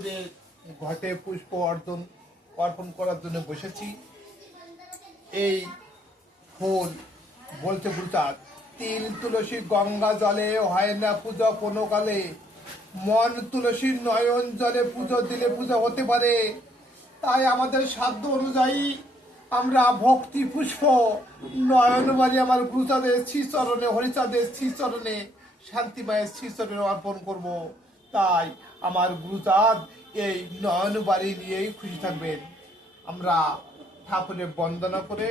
ঠাকুরের ঘটে পুষ্প অর্পণ করার জন্য বসেছি। এই ফুল বলছে গুরুচাঁদ, তিল তুলসী গঙ্গা জলে হয় না পুজো কোনো কালে, মন তুলসী নয়ন জলে পুজো দিলে পুজো হতে পারে। তাই আমাদের সাধ্য অনুযায়ী আমরা ভক্তি পুষ্প নয়নবাড়ি আমার গুরুচাঁদের শ্রীচরণে, হরিচাঁদের শ্রীচরণে, শান্তিমায়ের শ্রীচরণে অর্পণ করব। তাই আমার গুরুচাঁদ এই নয়নবাড়ি নিয়েই খুশি থাকবেন। আমরা ঠাকুরের বন্দনা করে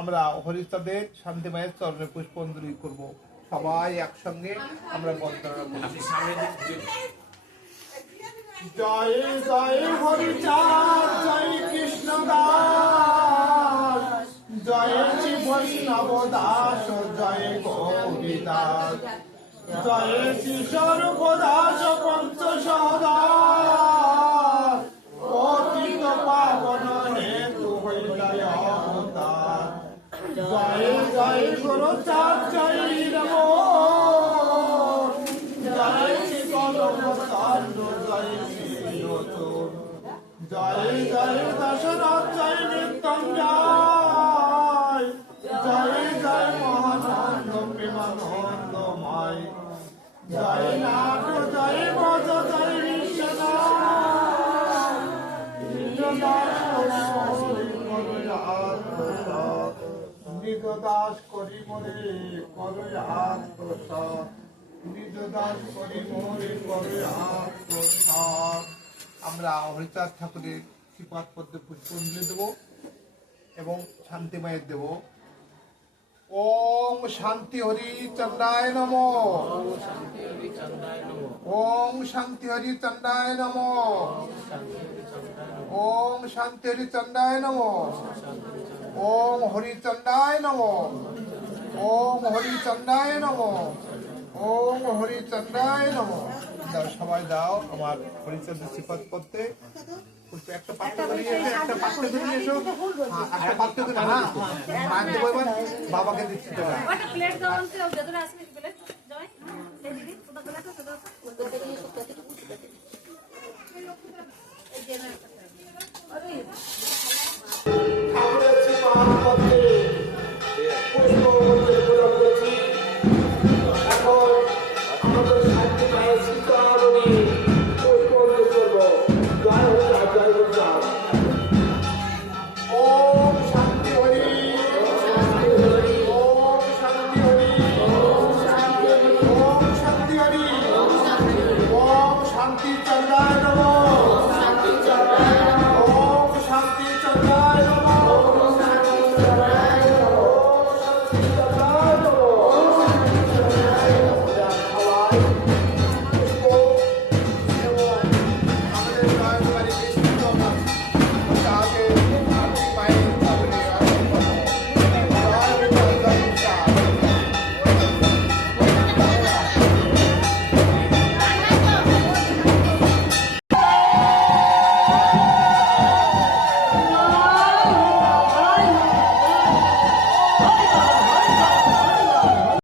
আমরা হরিচাঁদের শান্তিমায়ের চরণে পুষ্পাঞ্জলি করব। সবাই একসঙ্গে আমরা বন্দনা করব। জয় জয় হরিচাঁদ, জয় কৃষ্ণ দাস, জয় শ্রী বৈষ্ণব দাস, জয় গৌরী দাস, জয় শ্রী সর্বদাস পঞ্চ সহদাস, পতিত পাবন হেতু হইলাই অবতার। জয় জয় গুরুচাঁদ, জয় নম, জয় শ্রী কলম চন্দ্র, জয় শ্রী বিরোচন, জয় জয় দশরথ, জয় মৃত্যুঞ্জয়, জয় জয় মহানন্দ প্রেমানন্দময়, জয় নাথ, জয় ব্রজ, জয় বিশ্বনাথ, নিজ দাস করি মরে করে আত্মসাৎ, নিজ দাস করি মরে করে আত্মসাৎ। আমরা হরিচাঁদ ঠাকুরের শ্রীপাদ পদ্মে পুষ্পাঞ্জলি দেব এবং শান্তিমায়ের দেব। ওম শান্তি হরি চন্দ্রায় নম, ওম শান্তি হরি চন্দ্রায় নম, ওম শান্তি হরি চন্দ্রায় নম, ওম হরি চন্দ্রায় নম, ওম হরি চন্দ্রায় নম, ওম হরি চন্দ্রায় নম। দাও সবাই দাও আমার হরিচাঁদের শ্রীপাদ পদ্মে একটা পাত্র ধরিয়ে এসো, একটা পাত্র ধরিয়ে এসো, একটা পাত্র ধরে না মার দেবো, এবার বাবাকে দিচ্ছি।